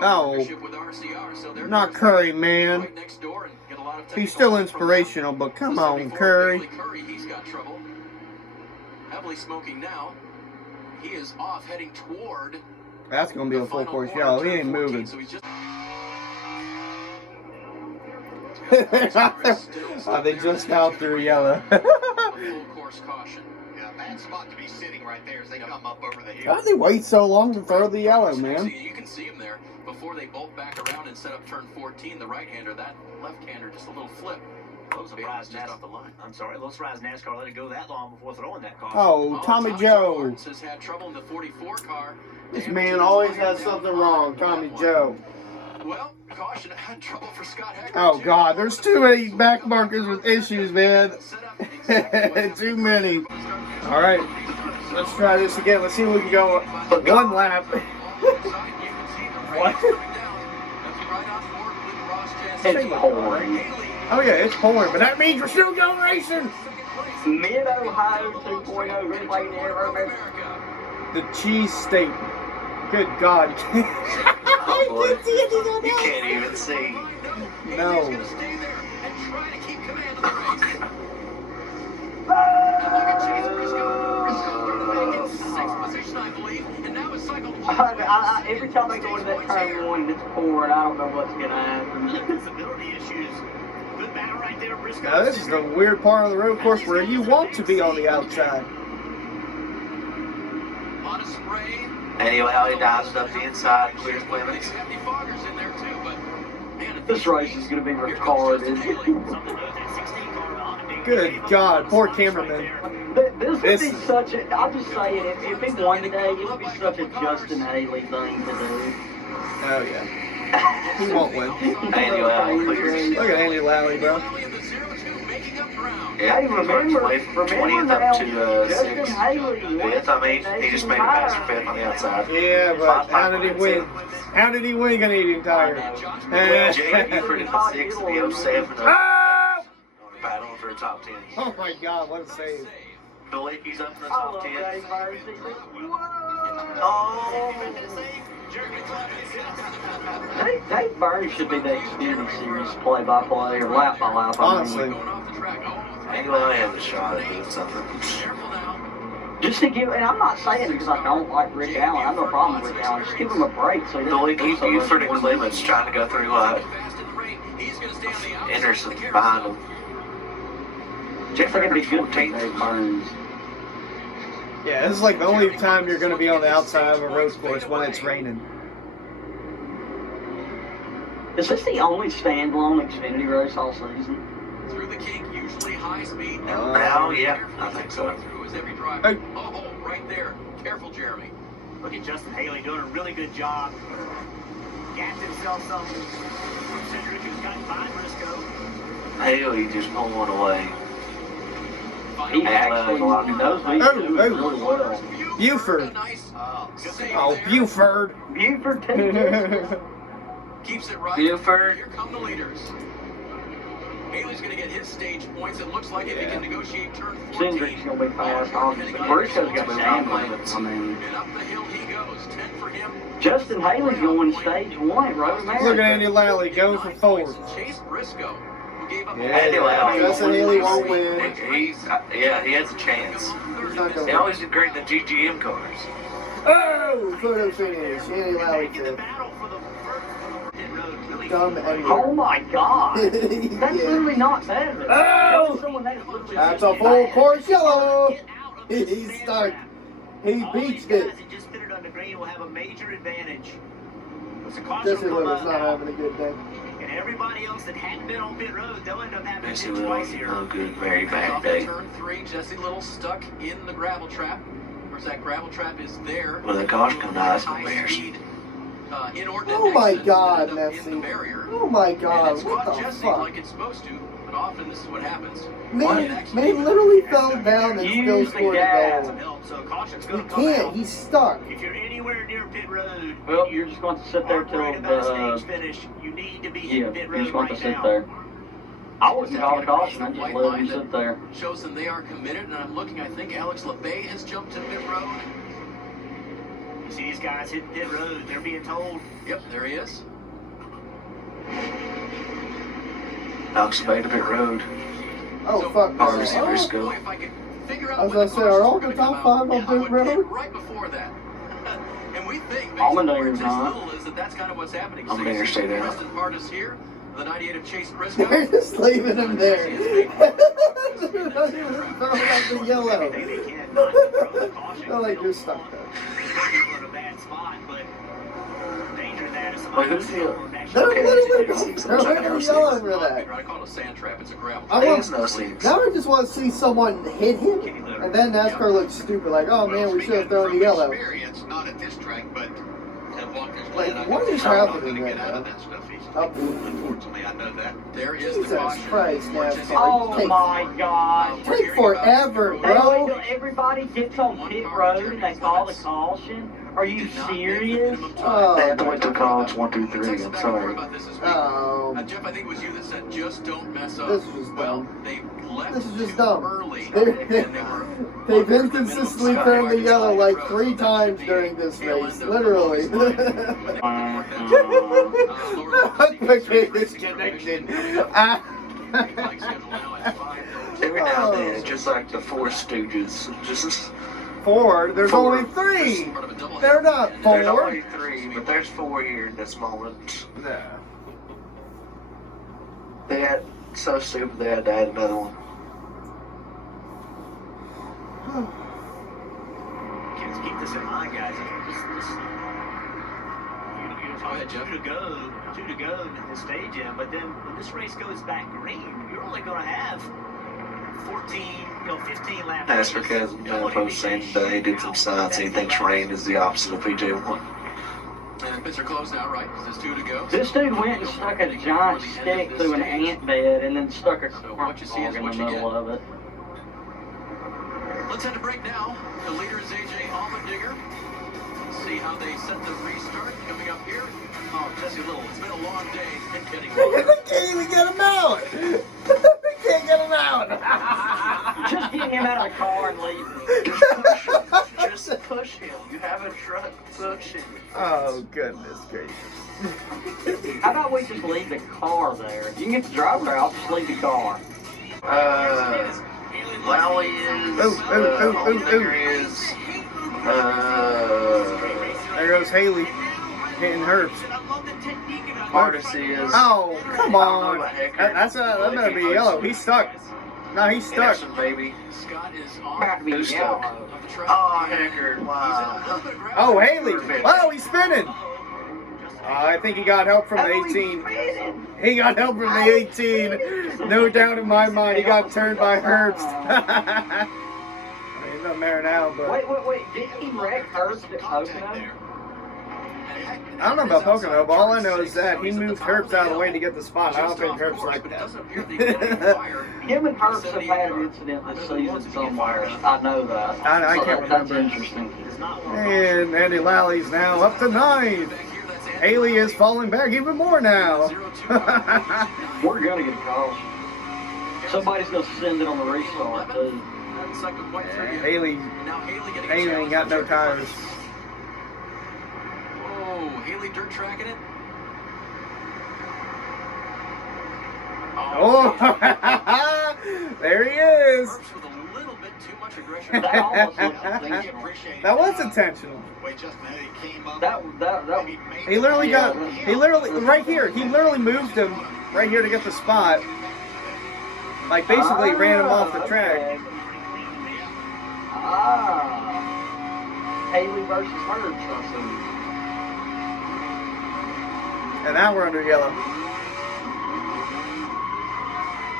Oh, not Curry, man. He's still inspirational, but come on, Curry. He's got trouble. Heavily smoking now. He is off heading toward. That's going to be a full course yellow. He ain't moving. So he's just... They just out through yellow. Full course caution. Yeah, bad spot to be sitting right there as they come up over the hill. Why do they wait so long to throw the yellow, man? You can see him there before they bolt back around and set up turn 14. The right-hander, that left-hander, just a little flip. Low surprise off the line. I'm sorry, low surprise NASCAR let it go that long before throwing that caution. Oh, Tommy Joe. Has had trouble in the 44 car. This man always has something wrong, Tommy Joe. Well, caution had trouble for Scott Hecker. Oh God, there's too many back markers with issues, man. Too many. All right, let's try this again. Let's see if we can go one lap. What? It's pouring. Oh yeah, it's pouring, but that means we're still going racing. Mid-Ohio 2.0 Green Lake Air. The cheese state. Good God. Oh, boy. You can't even see. No. Every time I go into that turn one, it's pouring. I don't know what's going to happen. Visibility issues. Good battle right there, Briscoe. Now this is the weird part of the road course where you want to be on the outside. Anyway, how he dives up the inside, clears limits. This race is going to be retarded. Good God, poor cameraman. This would be such a, I'll just say it, if he won today, it would be such a Justin Haley thing to do. Oh yeah. He won't win. Andy Lally clears. Look at Andy Lally, bro. Yeah, Hey, remember from 20th up to Justin 6th. Haley won 5th, I mean, he just made it past 5th on the outside. Yeah, but how did he win? How did he win Canadian Tire? Well, Jay Buford in the 6th, the 07 Ah! battling for a top 10. Oh my God, what a save. Believe he's up in the I top love 10. Dave Mercy. Dave Burns should be the Xfinity Series play-by-play or lap-by-lap. Honestly. Anyway, I have a shot at doing something. Just to give, and I'm not saying because I don't like Rick Allen. I have no problem with Rick Allen. Just give him a break so he Believe doesn't do so Buford in much. Clements trying to go through Anderson behind him. Jeffrey It's going to be good for 14th. Dave Burns. Yeah, this is like the only time you're going to be on the outside of a road course when it's raining. Is this the only standalone Xfinity race all season? Through the kink, usually high speed. Now, yeah, I think so. Hey. Oh, right there. Careful, Jeremy. Look at Justin Haley doing a really good job. Gapped himself some. Cedric has gotten by Briscoe. Haley just pulling away. He actually knows me really well. Buford. Oh, Buford. Buford takes Keeps it right. Buford. Here come the leaders. Haley's going to get his stage points. It looks like if he can negotiate turn 14. Cedric's going to be fast, obviously. Briscoe's got the damn limits. I mean, And up the hill he goes. 10 for him. Justin Haley's going stage one at Road America. Look at Andy Lally go for fourth. Chase Briscoe, who gave up Andy Lally. Justin Haley won't win. He has a chance. He's not He going. always did great in the GGM cars. Oh, photo finish. Andy Lally fifth. Dumb and Oh my God! That's Yeah. literally not better. Oh! That's a full course yellow. He's stuck. He beached it. Just fit it on the green will have a major advantage. Jesse Little's not having a good day. And everybody else that hadn't been on pit road, they'll end up having to do twice here. Oh, good, very bad day. Turn 3, Jesse Little stuck in the gravel trap. Of course, that gravel trap is there. Well, the caution comes out, it's High-speed, inordinate Oh my exit God, ended up in Nessie. the barrier. Oh my And God, it's what caught the Jesse fuck? like it's supposed to, but often this is what happens. Man literally fell down and still Use the scored a gas. goal. So caution's He going to come can't, out. he's stuck. If you're anywhere near pit road, Well, you're just going to sit there till worried about a the. stage finish, you need to be Yeah, in pit you're road just going right to sit now. there. I wouldn't call a caution. I just let him sit there. Shows them they are committed, and I'm looking, I think Alex LeBay has jumped to pit road. You see these guys hitting pit road. They're being told. Yep, there he is. Alex Bay to pit road. Oh, So, fuck. RC Oh. Briscoe. If I could figure out I was when gonna say, are all the top five on Pit Road? right before that. And we think, based I'm on a where nigger, it's not. little is that's kind of what's happening. I'm So an you see interstate out. Preston Hardis here, the 98 of Chase Briscoe. They're just leaving him there. They're not even throwing out the yellow. They can't not throw the caution. They're like, you're stuck there. We're in a bad spot, but danger that if Wait, somebody who's the- They're Okay, literally it's- throwing the yellow for that. I call it a sand trap. It's a gravel. I There want, is no seats. now I just want to see someone hit him, and then NASCAR looks stupid, like, oh man, we should have thrown the yellow. Experience, not at this track, but at Walker's Like, Glen, I what can is tell I'm not happening gonna right get out now? of that stuff easily. Oh. Unfortunately, I know that. There is the Jesus caution. Christ, NASCAR. Oh my God. Take forever, They wait bro. till everybody gets on pit road and they call the caution? Are you serious? Oh, They had to wait till college 1, 2, 3. I'm sorry. Jeff, I think it was you that said just don't mess up. This is just well, dumb. they left This is just too dumb. early. They've inconsistently thrown the yellow like 3 times during this race, literally. Quickly disconnected. Every now and then, it's just like the Four Stooges. Just 4? There's Four. only 3. They're not there's 4. only 3, but there's 4 here in this moment. No. They had so stupid they had to add another one. Let's keep this in mind, guys. Go ahead, Jeff. Two to go in the stage in, but then when this race goes back green, you're only going to have 15 laps. As for Kevin post saying that he did some science, he thinks rain is the opposite of PJ1. And pits are closed now, right? There's 2 to go. This dude went and stuck a giant stick through an ant bed and then stuck a So corn what you see is dog in what the you middle get. of it. Let's head to break now. The leader is AJ Allmendinger. See how they set the restart coming up here. Oh, Jesse Little, it's been a long day. Getting They can't even get him out. They can't get him out. Just get him out of the car and leave him. Just push him. You have a truck. Push him. Oh, goodness gracious. How about we just leave the car there? You can get the driver out, just leave the car. Lally is. Allmendinger is. There goes Haley hitting Herbst. Hardis is. Oh, come on. Hecker. That better be yellow. He's stuck. No, he's stuck. Anderson, baby. Scott is About to on be Who's yellow. stuck? the track. Oh, Hecker. Wow. Oh, Haley. Oh, he's spinning. I think he got help from the 18. He got help from the 18. No doubt in my mind, he got turned by Herbst. I mean, he's not married now, but Wait. Didn't he wreck Herbst at Pocono? I don't know about Pocono, but all I know is that he moved Herbst out of the way to get the spot. I don't think Herbst liked that. Him and Herbst have had an incident this season somewhere. I know that. I can't That's remember. interesting. And Andy Lally's now up to 9. Haley is falling back even more now. We're gonna get a call. Somebody's gonna send it on the restart too. Haley ain't got no tires. Oh, Haley dirt tracking it. Oh, there he is. Herbst with a little bit too much aggression. That almost looked intentional. That was intentional. Wait, just a minute, he came up. That He literally right here, he literally moved him right here to get the spot. Like basically ran him off the track. Okay. Haley versus Herbst, I see. And now we're under yellow.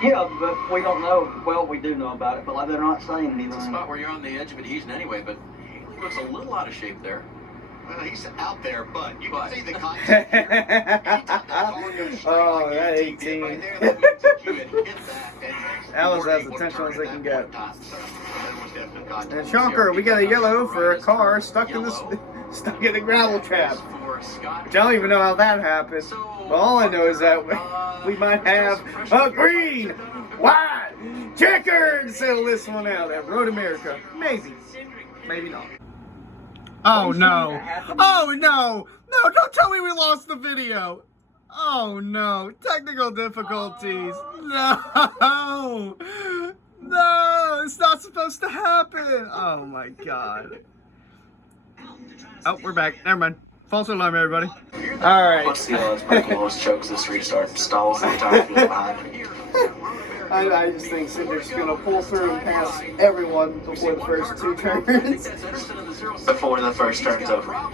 Yeah, but we don't know. Well, we do know about it, but like they're not saying anything. It's a spot where you're on the edge of adhesion anyway, but Haley looks a little out of shape there. Well, he's out there, but you can see the concept here. Anytime that car goes straight Oh, like that you did 18. right there, that means that you had hit that, and That was you as weren't able to intentional turn as they at can that get. point in time. So that was definitely contact. And shocker, we got a yellow for a car stuck in the gravel trap. Which I don't even know how that happened. But all I know is that we might have a green, white, checkered settle this one out at Road America. Maybe. Maybe not. Oh no. Oh no. No, don't tell me we lost the video. Oh no. Technical difficulties. No. No. It's not supposed to happen. Oh my god. Oh, we're back. Never mind. False alarm, everybody. Alright. What's the odds Buffalo's chokes this restart, stalls the entire field behind? I just think Cindric's gonna pull through and pass everyone before the first two turns. Before the first turn's over. No,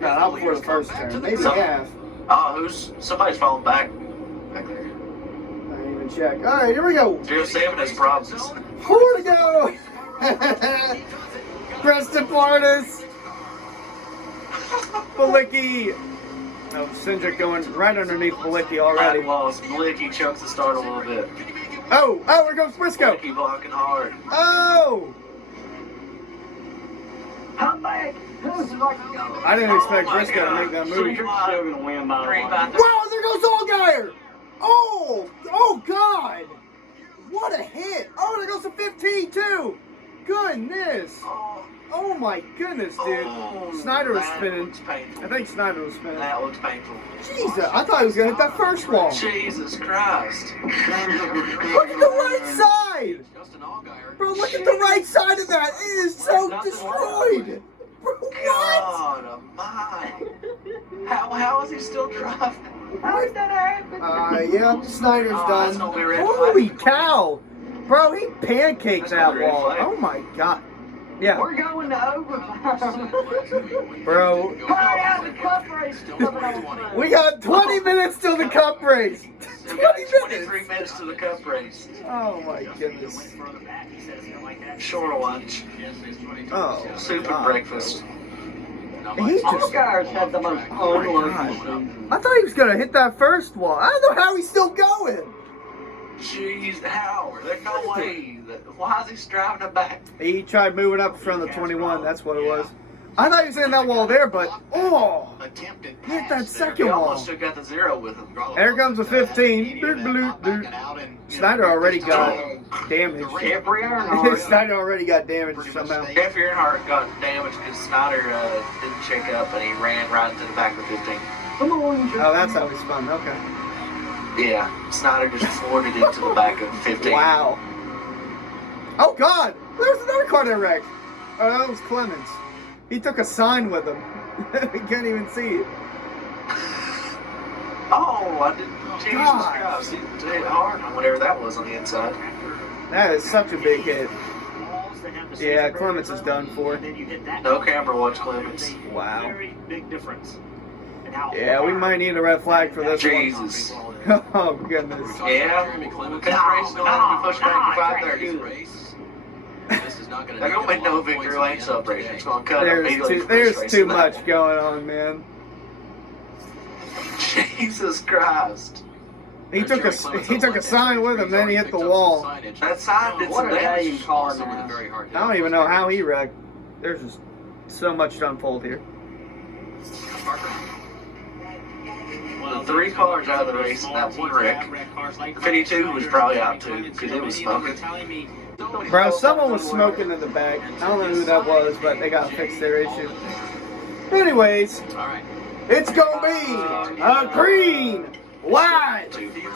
not before the first turn. Maybe half. Oh, somebody's falling back there. I didn't even check. Alright, here we go. 07 has problems. 4 to go. Preston Partis. Balicki. Oh, Cindric going right underneath Balicki already. Bad loss. Balicki chokes the start a little bit. Oh, here comes Briscoe. Balicki blocking hard. Oh! Come back. I didn't expect Briscoe to make that move. Cindric's still gonna win by Three one. by three. Wow, there goes Allgaier! Oh God! What a hit! Oh, there goes to 15 too! Goodness! Oh my goodness, dude. Snyder was That spinning. looks painful. I think Snyder was spinning. That looks painful. Jesus, I thought he was gonna hit that first wall. Jesus Christ. Look at the right side! Bro, look at the right side of that! It is so destroyed! Bro, what? God almighty. How is he still driving? How did that happen? Yeah, Snyder's That's done. gonna be red Holy flag. cow! Bro, he pancaked That's that gonna be red wall. flag. Oh my god. Yeah, We're going to overtime. bro. Hurry out, the cup race is coming on. We got 20 minutes till the cup race. 20 We got 23 minutes. minutes to the cup race. Oh my goodness. Short lunch. Oh. Soup God. and breakfast. He just. Allgaier's had the most Oh unlucky my God. season. I thought he was gonna hit that first wall. I don't know how he's still going. Jeez, how? There's no way. Why is he driving it back? He tried moving up from the 21. That's what it was. I thought he was in that wall there, but Attempted hit that pass there. second He wall. almost took out the zero with him. Here comes a 15. Snyder already got damaged. Jeffrey Earnhardt. Snyder already got damaged somehow. Jeff Earnhardt got damaged because Snyder didn't check up and he ran right into the back of the 15. Come on, Jeffrey. Oh, that's how he spun. Okay. Yeah, Snyder just floored it into the back of 15. Wow. Oh God! There's another car that wrecked. Oh, that was Clemens. He took a sign with him. We can't even see it. Oh, I didn't. Jesus God. Christ. He hit hard on whatever that was on the inside. That is such a big hit. Yeah, Clemens is done for. No camera watch Clemens. Wow. Very big difference. Yeah, we might need a red flag for this Jesus. one. Oh goodness. Yeah. Cup race don't have to be pushed back to 5:30. They're going to make no victory lane celebration. It's going to cut immediately. There's too much going on, man. Jesus Christ. He took a sign with him, then he hit the wall. That sign did some What a day in damage. car now. I don't even know how he wrecked. There's just so much to unfold here. The 3 cars out of the race and that one wreck. 52 was probably out too because it was smoking. Bro, someone was smoking in the back. I don't know who that was, but they gotta fix their issue. Anyways, it's gonna be a green, white,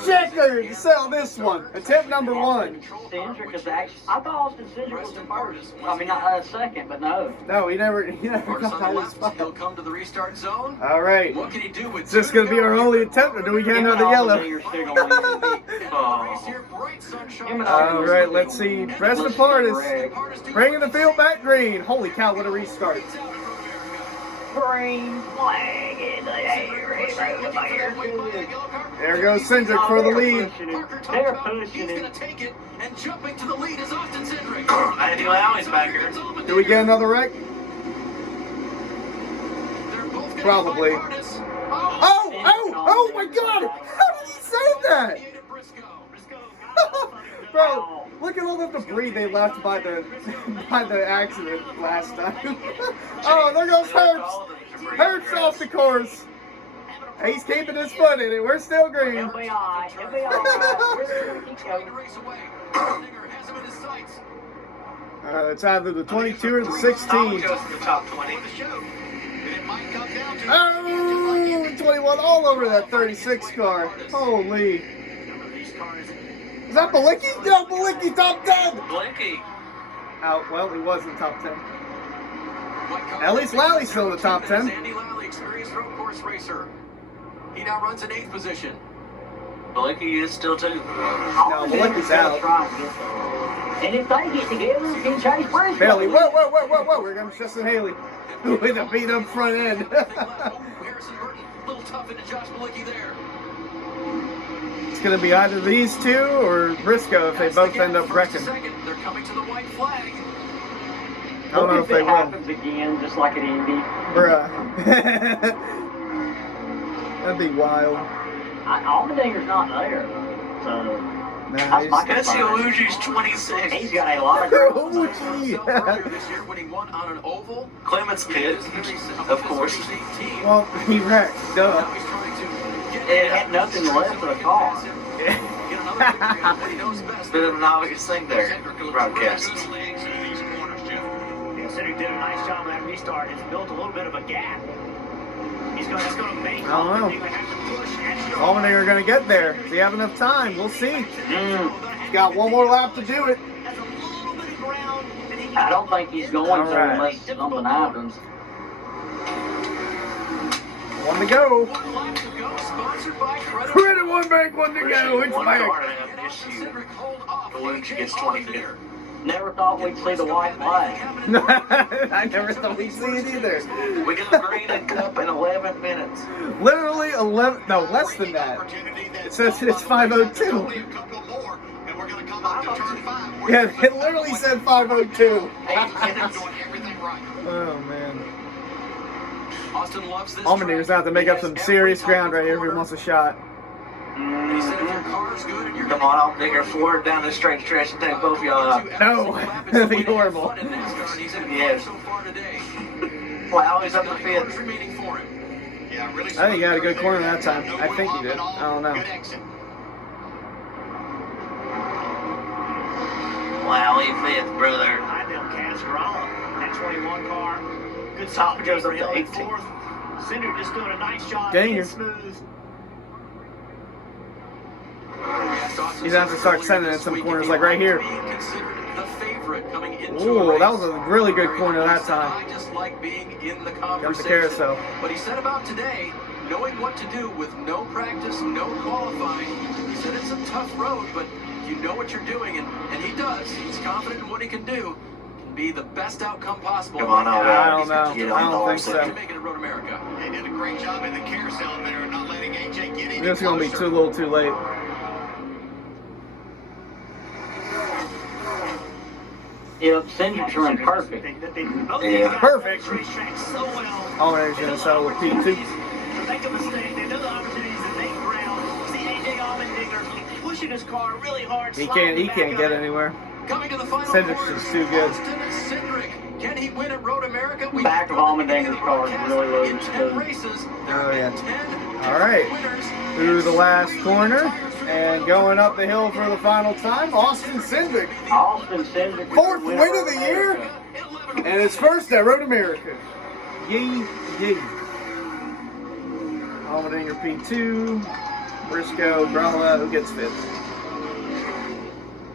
checkered to sell this one. Attempt number 1. Cindric is actually. I thought Austin Cindric was in first. I mean, not second, but no. No, he never got out of his spot. He'll come to the restart zone. All right. What can he do with Is this gonna be our only attempt, or do we get another yellow? You're still gonna win. All right, let's see. Preston Partis bringing the field back green. Holy cow, what a restart. Green flag in the air. There goes Cindric for the lead. They're pushing it. And jumping to the lead is Austin Cindric. Andy Lowry's back here. Do we get another wreck? Probably. Oh my God! How did he save that? Bro, look at all the debris they left by the accident last time. Oh, there goes Herbst. Herbst off the course. He's keeping his foot in it. We're still green. It'll be alright. It'll be alright. We're gonna keep going. It's either the 22 or the Always 16. goes to the top 20. Might come down to it. Oh, 21 all over that 36 car. Holy. Is that Malicki? No, Malicki top 10. Blinky. Oh, well, he was in the top 10. At least Lally's still in the top 10. Andy Lally, experienced road course racer. He now runs in 8th position. Blinky is still 2. No, Malicki's out. And if they get together, we can chase Briscoe. Bailey, whoa. Here comes Justin Haley with a beat up front end. Harrison Burton, a little tough into Josh Malicki there. It's going to be either these two or Briscoe if they both end up wrecking. They're coming to the white flag. I don't know if they will. happens again, just like at Indy. Bruh. That'd be wild. Allmendinger's not there, so Nice. Jesse Oluji's 26. he's got a lot of girls. Earlier this year when he won on an oval. Clement's kid, of course. Well, he wrecked. Duh. Now he's trying to It had nothing left of the car. get another victory on what he knows best. Bit of an obvious thing there, broadcast. Cedric did a nice job of that restart. It's built a little bit of a gap. That's going to make I don't know. Allmendinger have to push extra. Allmendinger going to get there. Does he have enough time? We'll see. He's got one more lap to do it. That's a little bit of ground that he can I don't think he's going to unless something happens. One to go. One lap to go, sponsored by Credit. Credit one bank, one to go. It's One back. car to have an issue. Cedric hold off. Oluji gets 25th. Never thought we'd see the white flag. I never thought we'd see it either. We got the green and cup in 11 minutes. Literally 11, no, less than that. It says it's 5:02. Only a couple more, and we're going to come up to turn 5. Yeah, it literally said 5:02. Doing everything right. Oh, man. Austin loves this. Allmendinger's out to make up some serious ground right here if he wants a shot. He said if your car's good and you're Come on, Allmendinger, forward down the straight stretch and take both of y'all up. No, that'd be horrible. Yes. Lowry's up the fifth. Yeah, really. I think he got a good corner that time. I think he did. I don't know. Good exit. Lowry 5th, brother. Idell Cascarala, that 21 car. Good Top stop goes up for to him in 18. 4th. Cedric just doing a nice job. Dang being it. smooth. He's gonna have to start sending in some corners, like right here. Ooh, that was a really good corner that time. I just like being in the Comes the conversation. carousel. But he said about today, knowing what to do with no practice, no qualifying. He said it's a tough road, but you know what you're doing, and he does. He's confident in what he can do. Can be the best outcome possible. Come on, I don't know. Get I on don't the think so. Make it at Road America. They did a great job in the carousel there, and not letting AJ get any It's gonna be closer. too little, too late. Yep, Cedric's running perfect. Yeah. Perfect. So well. Allmendinger's gonna settle with P2. Make a mistake. They know the opportunities to make ground. See AJ Allmendinger pushing his car really hard. He sliding can't back get up. anywhere. Coming to the final Cedric's quarter, just too good. Austin Cedric. Can he win at Road America? We Back of Allmendinger's car is really low. In 10 races, there Oh, yeah. have been 10 All right. winners. Through the last corner and going up the hill for the final time, Austin Cedric. Austin Cedric. 4th win of the year and his first at Road America. Yee, yee. Allmendinger P2, Briscoe, Gralla, who gets 5th.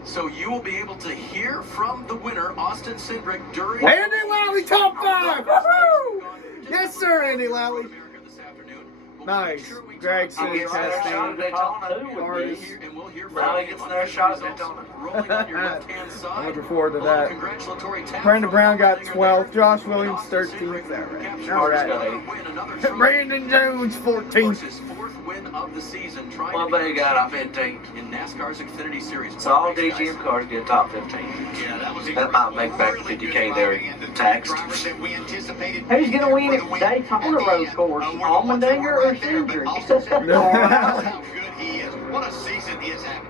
So you will be able to hear from the winner, Austin Cedric, during Andy Lally, top 5! Woohoo! Yes, sir, Andy Lally. this afternoon. Nice. Gregson He gets their shot at Daytona. Artist. And we'll hear from Lally you gets on their the shot at results Daytona. rolling on your left-hand I'm side. looking forward to A little that. congratulatory tap Brandon from Brown got Allmendinger 12th, there. Josh Williams Austin 13th. Cedric All right. captured All got right. eight. win, another trophy. Brandon Jones Of course, 14th. his 4th win of the season, trying One to buddy got off 15. in NASCAR's Xfinity Series. So all DGM cars get top 15. Yeah, that was That might make back 50K there taxed. Drivers that we anticipated. Who's going to win at Daytona road course? Allmendinger or Cedric? How good he is. What a season he is having.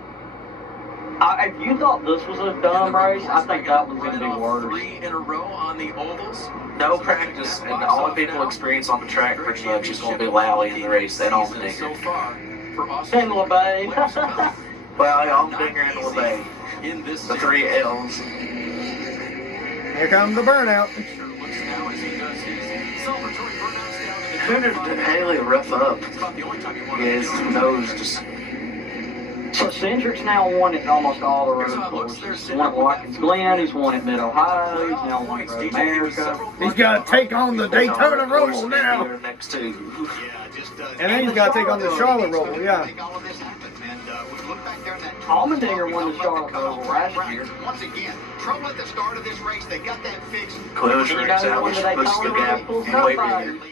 If you thought this was a dumb race, I think that one's going to be Running off worse. 3 in a row on the ovals. No practice, and the only people experience on the track pretty much is going to be Lally in the race, and So Allmendinger. far for Austin. And LeBay. Well, Allmendinger and LeBay, In this the 3 L's. Here comes the burnout. Sure looks now as he does his celebratory burnout Who did Haley rough up? It's about the only time you want Yeah, his nose just. So Cindric's now won at almost all the road courses. He's won at Watkins Glen, he's won at Mid-Ohio, he's now won at Road America. He's got to take on the Daytona Roval now. Next to. Yeah, just, And then he's got to take on the Charlotte Roval, yeah. make all of this happen. And we look back there in that Allmendinger won the Charlotte Roval last year. Once again, trouble at the start of this race. They got that fixed. Close You rings know out, when which they puts the Daytona gap Roval, way nobody. bigger.